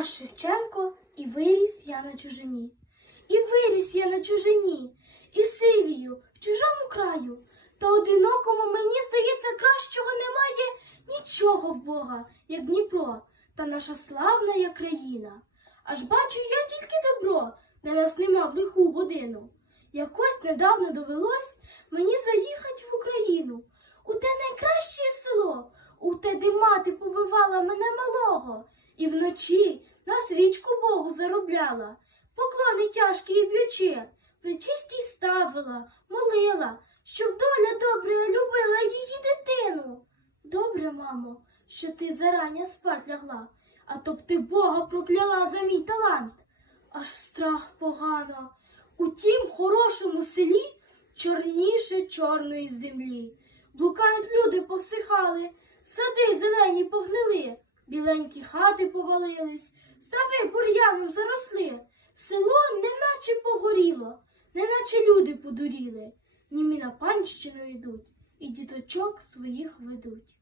Тарас Шевченко і виріс я на чужині. І виріс я на чужині, і сивію в чужому краю. Та одинокому мені здається, кращого немає нічого в Бога, як Дніпро, та наша славна я країна. Аж бачу я тільки добро, де нас нема в лиху годину. Якось недавно довелось мені заїхать в Україну, у те найкраще село, у те, де мати побивала мене малого, і вночі на свічку Богу заробляла, поклони тяжкі і б'ючи, причистій ставила, молила, щоб доля добре любила її дитину. Добре, мамо, що ти зарання спать лягла, а то б ти Бога прокляла за мій талант. Аж страх погано. У тім хорошому селі чорніше чорної землі. Блукають люди повсихали, сади зелені погнили, біленькі хати повалились, неначе люди подуріли. Німі на панщину йдуть і діточок своїх ведуть.